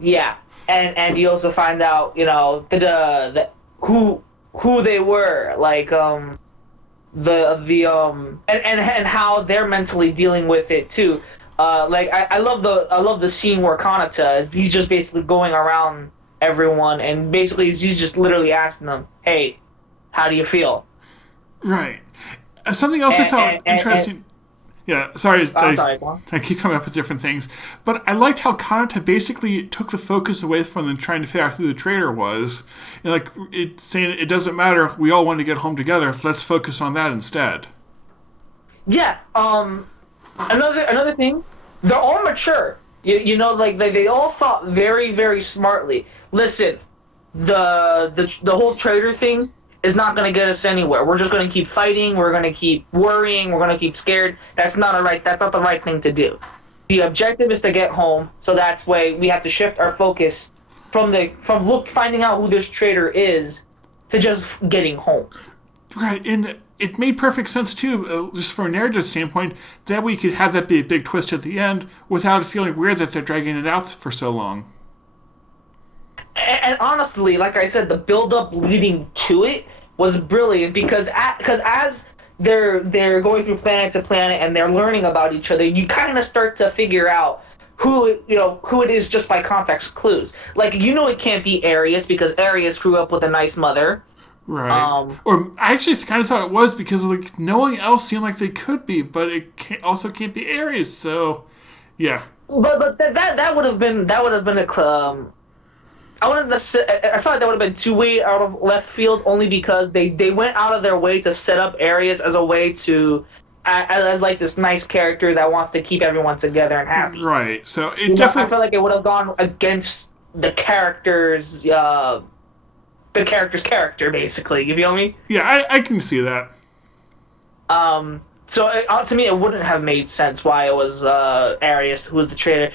Yeah, and you also find out the who they were, like and how they're mentally dealing with it too. Like I love the scene where Kanata he's just basically going around everyone and basically he's just literally asking them, "Hey, how do you feel?" Right. Something else I thought interesting. Yeah, sorry, Sorry, go on. I keep coming up with different things. But I liked how Kanata basically took the focus away from them trying to figure out who the traitor was. And like saying it doesn't matter, we all want to get home together, let's focus on that instead. Yeah. Another thing, they're all mature. Like they all thought very, very smartly. Listen, the whole traitor thing is not going to get us anywhere. We're just going to keep fighting. We're going to keep worrying. We're going to keep scared. That's not the right thing to do. The objective is to get home. So that's why we have to shift our focus from finding out who this traitor is to just getting home. Right, and it made perfect sense too, just from a narrative standpoint, that we could have that be a big twist at the end without it feeling weird that they're dragging it out for so long. And honestly, like I said, the build-up leading to it was brilliant because as they're going through planet to planet and they're learning about each other, you kind of start to figure out who it is just by context clues. Like it can't be Arius because Arius grew up with a nice mother. Right. Or I actually kind of thought it was because like no one else seemed like they could be, but also can't be Arius. So, yeah. But that would have been a I wouldn't necessarily. I feel like that would have been two-way out of left field, only because they went out of their way to set up Arius as a way to, as like this nice character that wants to keep everyone together and happy. Right. So it definitely. I feel like it would have gone against the character's character, basically. You feel me? Yeah, I can see that. So to me, it wouldn't have made sense why it was Arius who was the traitor.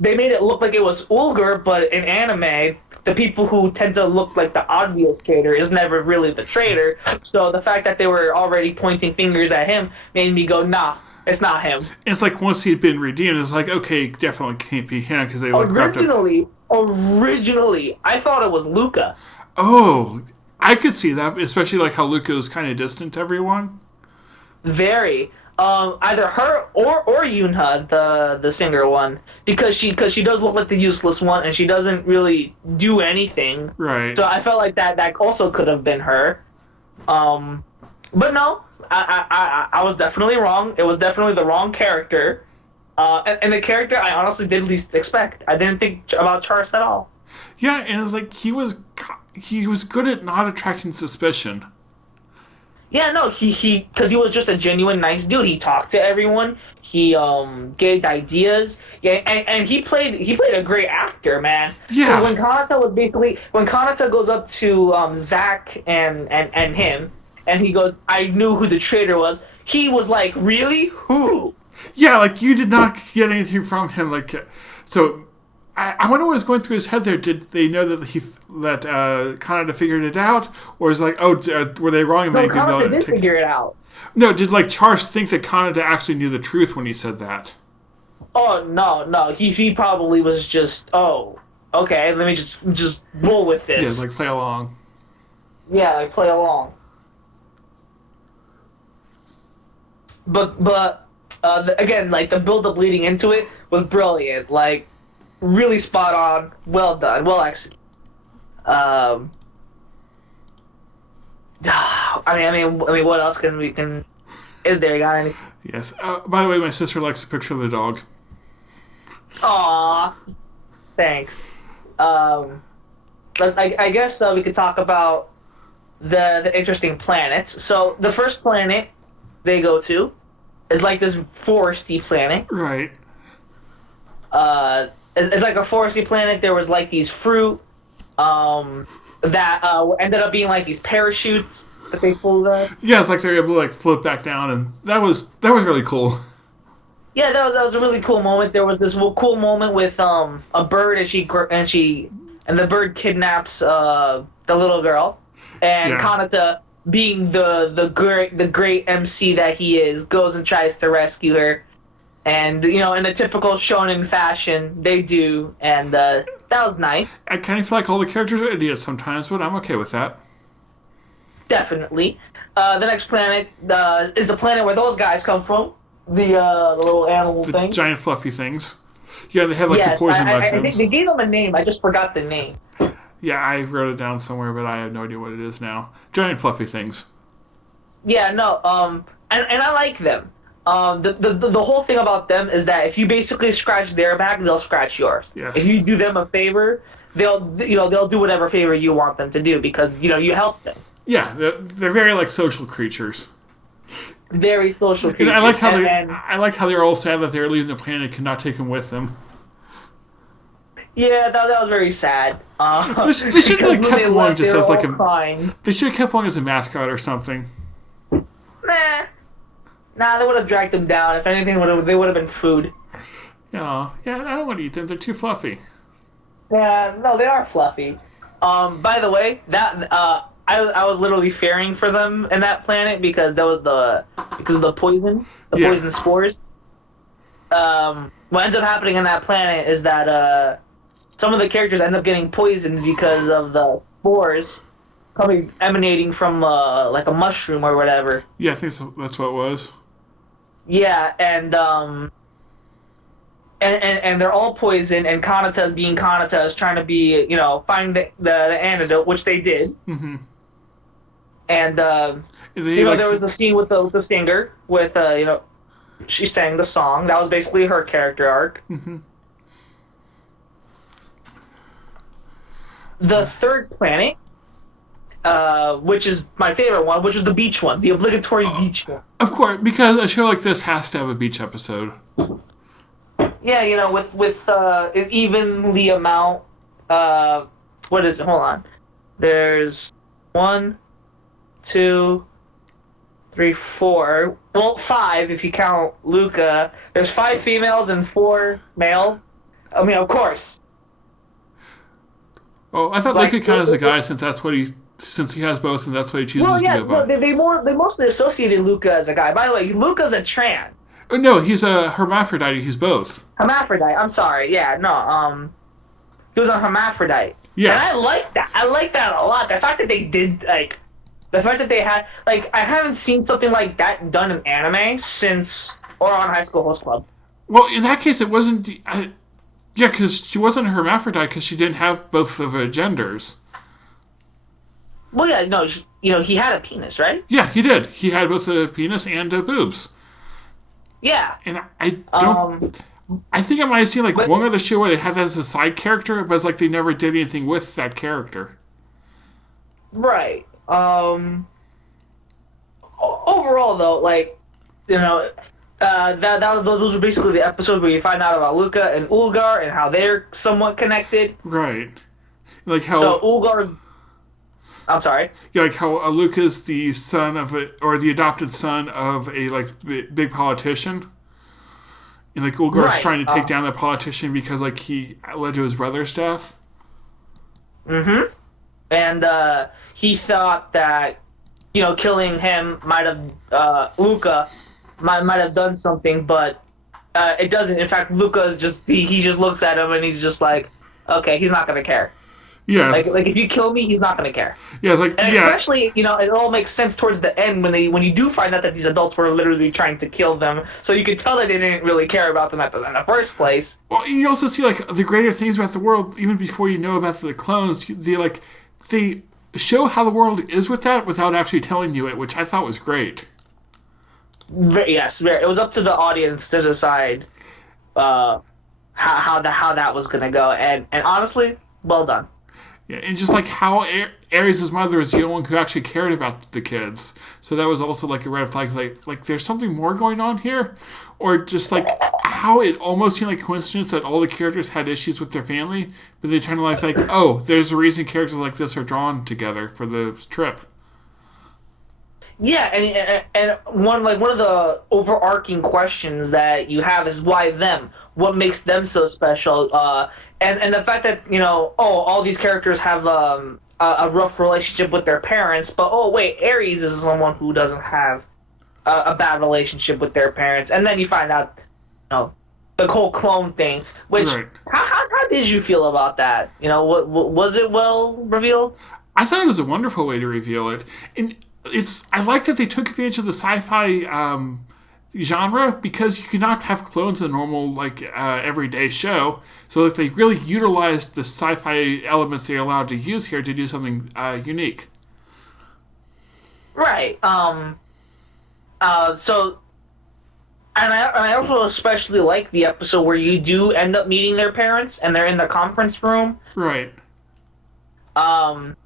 They made it look like it was Ulgar, but in anime, the people who tend to look like the obvious traitor is never really the traitor. So the fact that they were already pointing fingers at him made me go, nah, it's not him. It's like once he'd been redeemed, it's like, okay, definitely can't be him because they look wrapped up. Originally, I thought it was Luca. Oh, I could see that, especially like how Luca was kind of distant to everyone. Very. Either her or Yunha, the singer one, because she does look like the useless one, and she doesn't really do anything. Right. So I felt like that also could have been her. But no, I was definitely wrong. It was definitely the wrong character. And the character I honestly did least expect. I didn't think about Charles at all. Yeah, and it was like he was good at not attracting suspicion. Yeah, no, because he was just a genuine nice dude. He talked to everyone. He gave ideas. Yeah, and he played a great actor, man. Yeah. When Kanata goes up to Zach and him, and he goes, "I knew who the traitor was." He was like, "Really? Who?" Yeah, like you did not get anything from him. Like, so I wonder what was going through his head there. Did they know that Kanata figured it out, or is it like, oh, were they wrong? No, Kanata did figure it out. No, did like Charles think that Kanata actually knew the truth when he said that? Oh no, he probably was just, oh, okay, let me just roll with this. Yeah, like play along. Yeah, like play along. But again, like the build-up leading into it was brilliant. Like, really spot on. Well done. Well executed. I mean, what else can? Is there? Got any? Yes. By the way, my sister likes a picture of the dog. Aww. Thanks. Um, I guess we could talk about the interesting planets. So the first planet they go to is like this foresty planet. Right. It's like a foresty planet. There was like these fruit that ended up being like these parachutes that they pulled up. Yeah, it's like they're able to like float back down, and that was really cool. Yeah, that was a really cool moment. There was this cool moment with a bird, and the bird kidnaps the little girl, and Yeah. Kanata, being the great MC that he is, goes and tries to rescue her. And in a typical shonen fashion, they do, and that was nice. I kind of feel like all the characters are idiots sometimes, but I'm okay with that. Definitely. The next planet is the planet where those guys come from. The little animal The thing. giant fluffy things. Yeah, they have like the Yes, poison I think mushrooms. they gave them a name. I just forgot the name. Yeah, I wrote it down somewhere, but I have no idea what it is now. Giant fluffy things. Yeah, no. And I like them. The whole thing about them is that if you basically scratch their back, they'll scratch yours. Yes. If you do them a favor, they'll do whatever favor you want them to do because you help them. Yeah, they're very like social creatures. Very social And creatures. I like how they're all sad that they're leaving the planet and cannot take them with them. Yeah, that was very sad. They should have like, because when kept they along left, just they were as like all crying. they should have kept along as a mascot or something. Nah, they would have dragged them down. If anything, they would have been food. Yeah, I don't want to eat them. They're too fluffy. Yeah, no, they are fluffy. By the way, that I was literally fearing for them in that planet because because of the poison, Yeah. poison spores. What ends up happening in that planet is that some of the characters end up getting poisoned because of the spores emanating from like a mushroom or whatever. Yeah, I think that's what it was. Yeah, and they're all poisoned, and Kanata, being Kanata, is trying to be, find the antidote, which they did. Mm-hmm. And there was the scene with the singer with she sang the song. That was basically her character arc. Mm-hmm. The third planet, which is my favorite one, which is the beach one, the obligatory beach one. Of course, because a show like this has to have a beach episode. Yeah, with an evenly amount. What is it? Hold on. There's 1, 2, 3, 4. Well, 5 if you count Luca. There's 5 females and 4 males. I mean, of course. Oh, I thought Like, Luke could count as a guy since he has both and that's what he chooses Well, yeah, to go by. they mostly associated Luca as a guy. By the way, Luca's a trans. Oh, no, he's a hermaphrodite. He's both. Hermaphrodite. I'm sorry. Yeah, no. He was a hermaphrodite. Yeah. And I like that. I like that a lot. The fact that they did the fact that they had I haven't seen something like that done in anime since or on High School Host Club. Well, in that case, it wasn't. Yeah, because she wasn't a hermaphrodite because she didn't have both of her genders. Well, yeah, no, he had a penis, right? Yeah, he did. He had both a penis and boobs. Yeah. And I don't. I think I might have seen one other show where they had that as a side character, but it's like they never did anything with that character. Right. Overall, though, those were basically the episodes where you find out about Luca and Ulgar and how they're somewhat connected. Right. Like how. So Ulgar. I'm sorry. Yeah, like how Luca's the son of or the adopted son of a big politician. And Ulgar's Right. trying to take down that politician because he led to his brother's death. Mm-hmm. And he thought that killing him might have Luca might have done something, but it doesn't. In fact, Luca is he just looks at him and he's just like, okay, he's not gonna care. Yeah. Like if you kill me, he's not gonna care. Yeah, it's And especially, it all makes sense towards the end when you do find out that these adults were literally trying to kill them. So you could tell that they didn't really care about them in the first place. Well, you also see the greater things about the world even before you know about the clones. They show how the world is with that without actually telling you it, which I thought was great. Yes, it was up to the audience to decide how that was gonna go, and honestly, well done. Yeah, and just like how Ares' mother is the only one who actually cared about the kids, so that was also like a red flag. Like there's something more going on here, or just like how it almost seemed like coincidence that all the characters had issues with their family, but they turn to life like, oh, there's a reason characters like this are drawn together for the trip. Yeah, and one of the overarching questions that you have is why them? What makes them so special? And the fact that all these characters have a rough relationship with their parents, but oh wait, Ares is someone who doesn't have a bad relationship with their parents, and then you find out, the whole clone thing. Which Right. how did you feel about that? Was it well revealed? I thought it was a wonderful way to reveal it, and I like that they took advantage of the sci-fi genre because you cannot have clones in a normal everyday show. So like they really utilized the sci-fi elements they're allowed to use here to do something unique. Right. So, and I also especially like the episode where you do end up meeting their parents and they're in the conference room. Right. Um,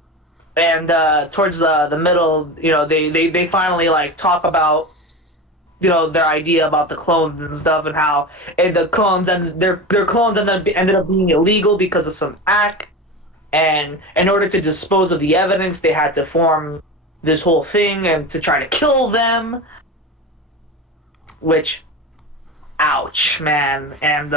and towards the middle, they finally like talk about their idea about the clones and stuff, and how the clones and their clones ended up being illegal because of some act, and in order to dispose of the evidence, they had to form this whole thing and to try to kill them. Which, ouch, man, and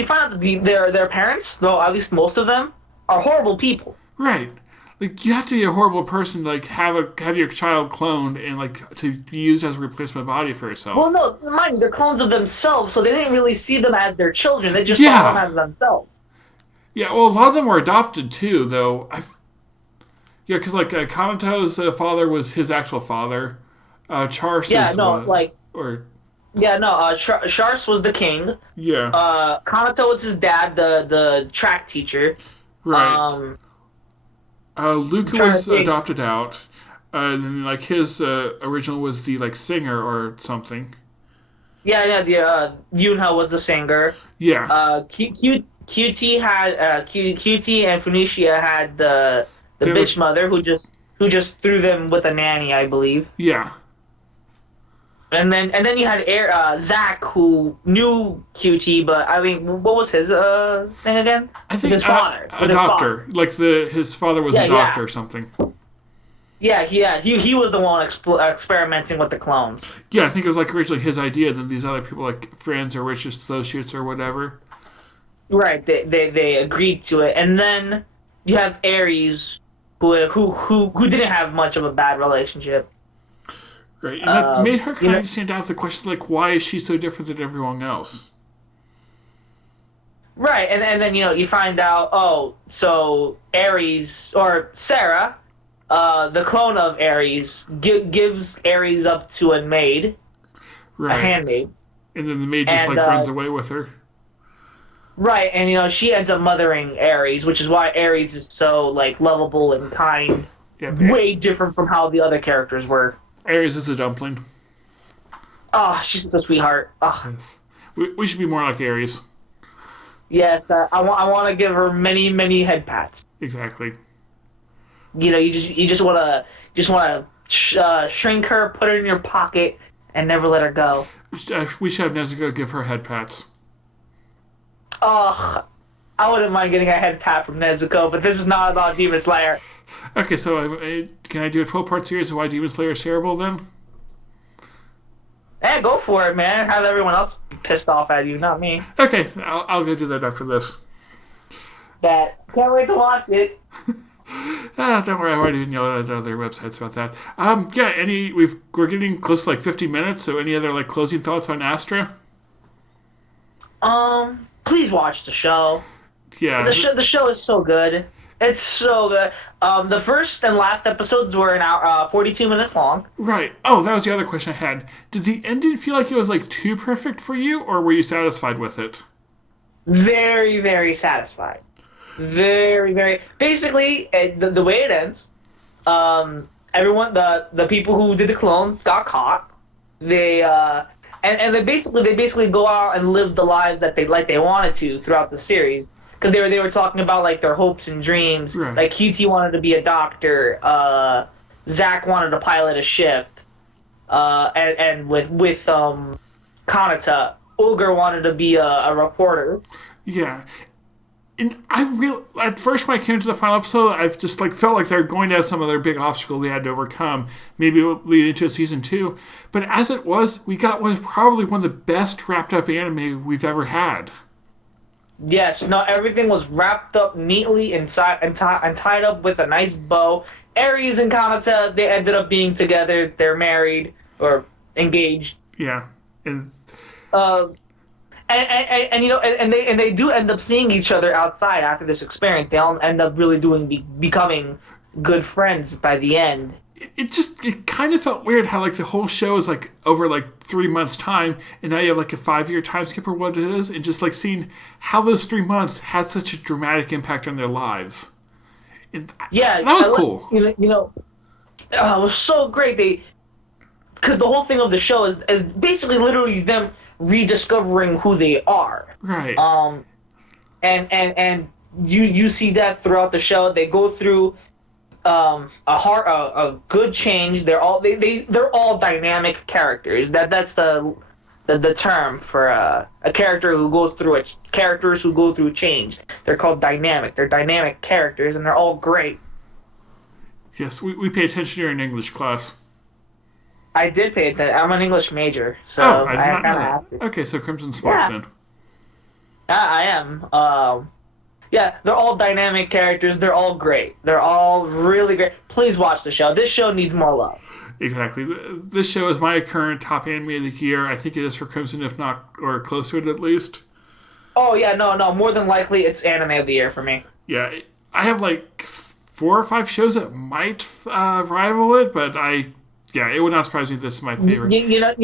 you find out that their parents, though at least most of them, are horrible people. Right. Like you have to be a horrible person to like have your child cloned and like to be used as a replacement body for yourself. Well, no, mind you, they're clones of themselves, so they didn't really see them as their children. They just saw them as themselves. Yeah, well, a lot of them were adopted too, though. Yeah, because like Kanato's father was his actual father. Char's Shars was the king. Yeah. Kanato was his dad, the track teacher. Right. Luca was adopted out. And then like his original was the like singer or something. The Yunha was the singer. Yeah. QT had QT and Phoenicia had the bitch mother who just threw them with a nanny, I believe. Yeah. And then you had Zach, who knew QT, but I mean, what was his thing again? I think his father, a doctor. Like his father was a doctor or something. Yeah, he was the one experimenting with the clones. Yeah, I think it was like originally his idea, and then these other people, like friends or rich associates or whatever. Right, they agreed to it, and then you have Ares, who didn't have much of a bad relationship. Right, and that made her kind of stand out. The question like, why is she so different than everyone else? Right, and then you find out, so Ares or Sarah, the clone of Ares, gives Ares up to a maid, right. A handmaid, and then the maid just runs away with her. Right, and she ends up mothering Ares, which is why Ares is so like lovable and kind. Yeah, way different from how the other characters were. Ares is a dumpling. Oh, she's a sweetheart. Oh. Yes. We should be more like Ares. Yes, I want to give her many head pats. Exactly. You just want to shrink her, put her in your pocket, and never let her go. We should have Nezuko give her head pats. Oh, I wouldn't mind getting a head pat from Nezuko, but this is not about Demon Slayer. Okay, so can I do a 12-part series of why Demon Slayer is terrible then? Yeah, go for it, man. Have everyone else be pissed off at you, not me. Okay, I'll go do that after this. Can't wait to watch it. Don't worry, I've already yelled at other websites about that. We're getting close to like 50 minutes, so any other like closing thoughts on Astra? Please watch the show. Yeah. The show is so good. It's so good. The first and last episodes were an hour, 42 minutes long. Right. Oh, that was the other question I had. Did the ending feel like it was like too perfect for you, or were you satisfied with it? Very, very satisfied. Very, very. Basically, the way it ends, everyone, the people who did the clones got caught. They and they basically go out and live the lives that they wanted to throughout the series. Because they were talking about like their hopes and dreams. Right. Like QT wanted to be a doctor. Zach wanted to pilot a ship. And with Kanata, Ulger wanted to be a reporter. Yeah. And at first when I came to the final episode, I just like felt like they're going to have some other big obstacle they had to overcome, maybe leading to season 2. But as it was, we got what was probably one of the best wrapped up anime we've ever had. Yes, no, everything was wrapped up neatly inside and tied up with a nice bow. Aries and Kanata, they ended up being together. They're married or engaged. Yeah, and And you know, and they do end up seeing each other outside after this experience. They all end up really becoming good friends by the end. it kind of felt weird how like the whole show is like over like 3 months time, and now you have like a 5-year time skip or what it is, and just like seeing how those 3 months had such a dramatic impact on their lives. And Yeah, that was cool. It was so great. Because the whole thing of the show is basically literally them rediscovering who they are. Right. And you see that throughout the show. They go through a good change. They're all dynamic characters. That's the term for a character who goes through it. Characters who go through change. They're called dynamic. They're dynamic characters, and they're all great. Yes, we pay attention during English class. I did pay attention. I'm an English major, so I did not know have that. to. Okay, so Crimson Spark then. I am. Yeah, they're all dynamic characters. They're all great. They're all really great. Please watch the show. This show needs more love. Exactly. This show is my current top anime of the year. I think it is for Crimson, if not, or close to it at least. Oh, yeah, no. More than likely, it's anime of the year for me. Yeah, I have like 4 or 5 shows that might rival it, but it would not surprise me if this is my favorite. You know.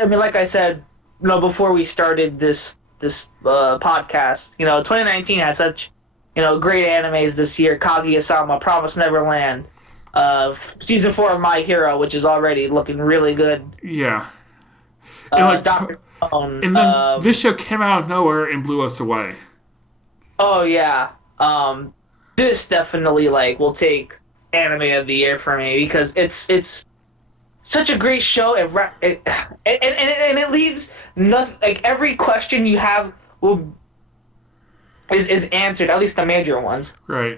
I mean, like I said, before we started this podcast, 2019 had such, great animes this year. Kaguya-sama, Promised Neverland, season 4 of My Hero, which is already looking really good. Yeah. And Dr. Stone. And then this show came out of nowhere and blew us away. Oh yeah. This definitely will take anime of the year for me because it's such a great show. And it leaves nothing. Like every question you have is answered. At least the major ones. Right.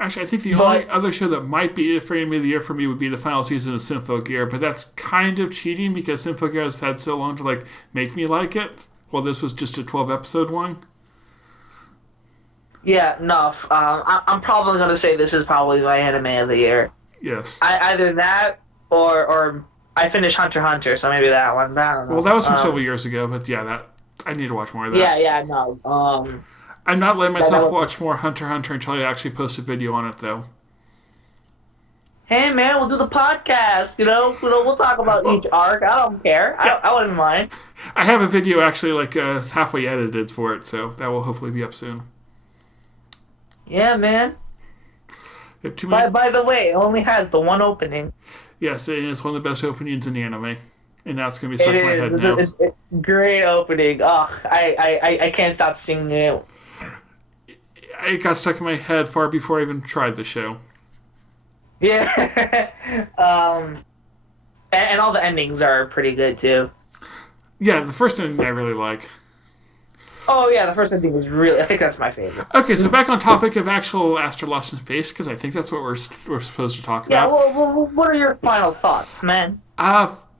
Actually, I think the only other show that might be it for anime of the year for me would be the final season of Symphogear, but that's kind of cheating because Symphogear has had so long to make me like it. Well, this was just a 12-episode one. Yeah, no. I'm probably going to say this is probably my anime of the year. Yes. Either that or I finished Hunter x Hunter, so maybe that one. I don't know. Well, that was from several years ago, but yeah, I need to watch more of that. Yeah, no. I'm not letting myself watch more Hunter x Hunter until I actually post a video on it, though. Hey, man, we'll do the podcast, We'll talk about each arc. I don't care. Yeah. I wouldn't mind. I have a video actually, halfway edited for it, so that will hopefully be up soon. Yeah, man. By the way, it only has the one opening. Yes, and it's one of the best openings in the anime. And now it's going to be stuck in my head now. It's a great opening. Oh, I can't stop singing it. It got stuck in my head far before I even tried the show. Yeah. And all the endings are pretty good, too. Yeah, the first ending I really like. Oh, yeah, the first ending was really... I think that's my favorite. Okay, so back on topic of actual Astra Lost in Space, because I think that's what we're supposed to talk about. Yeah, well, what are your final thoughts, man?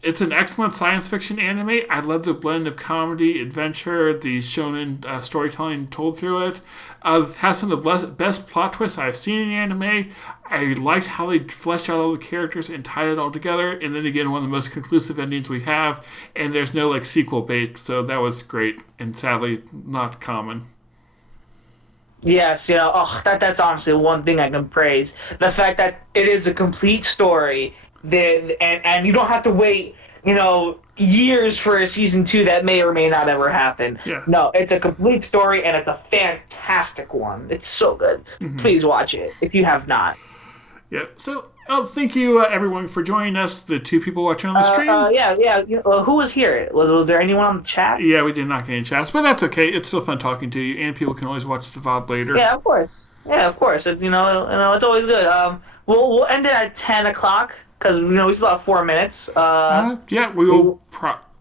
It's an excellent science fiction anime. I love the blend of comedy, adventure, the shonen storytelling told through it. It has some of the best plot twists I've seen in anime. I liked how they fleshed out all the characters and tied it all together. And then again, one of the most conclusive endings we have. And there's no sequel bait, so that was great and sadly not common. Yes, that's honestly one thing I can praise. The fact that it is a complete story. And you don't have to wait, years for a season 2 that may or may not ever happen. Yeah. No, it's a complete story and it's a fantastic one. It's so good. Mm-hmm. Please watch it if you have not. Yeah. So Oh, thank you, everyone, for joining us. The two people watching on the stream. Yeah. Who was here? Was there anyone on the chat? Yeah, we did not get any chats, but that's okay. It's still fun talking to you, and people can always watch the VOD later. Yeah, of course. Yeah, of course. It's it's always good. We'll end it at 10 o'clock because we still have 4 minutes. Yeah, we will.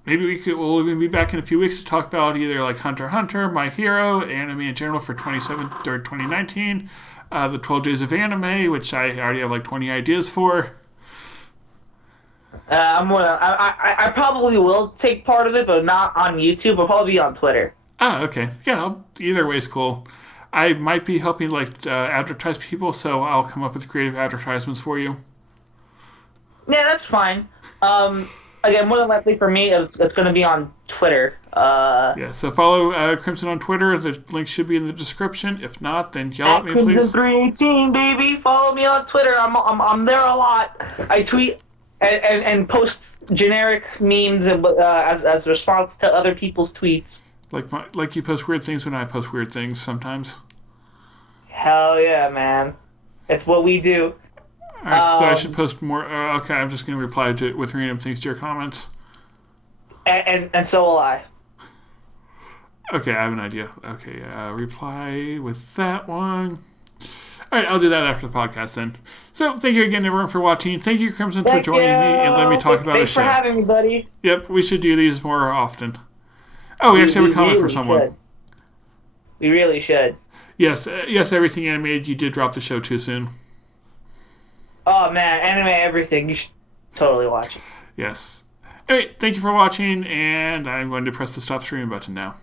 Maybe we'll even be back in a few weeks to talk about either like Hunter x Hunter, My Hero, anime in general for 2019, the 12 Days of Anime, which I already have like 20 ideas for. I probably will take part of it, but not on YouTube. I'll probably be on Twitter. Ah, okay. Yeah, either way is cool. I might be helping like advertise people, so I'll come up with creative advertisements for you. Yeah, that's fine. Again, more than likely for me, it's going to be on Twitter. Yeah, so follow Crimson on Twitter. The link should be in the description. If not, then yell at me, please. Crimson318, baby. Follow me on Twitter. I'm there a lot. I tweet and post generic memes as response to other people's tweets. Like you post weird things when I post weird things sometimes. Hell yeah, man. It's what we do. Alright, so I should post more. Okay, I'm just going to reply to it with random things to your comments. And so will I. Okay, I have an idea. Okay, reply with that one. Alright, I'll do that after the podcast then. So, thank you again, everyone, for watching. Thank you, Crimson, for joining me and letting me talk about the show. Thanks for having me, buddy. Yep, we should do these more often. Oh, we actually have a comment for someone. Should. We really should. Yes, everything animated. You did drop the show too soon. Oh man, anime everything. You should totally watch it. Yes. Alright, thank you for watching, and I'm going to press the stop streaming button now.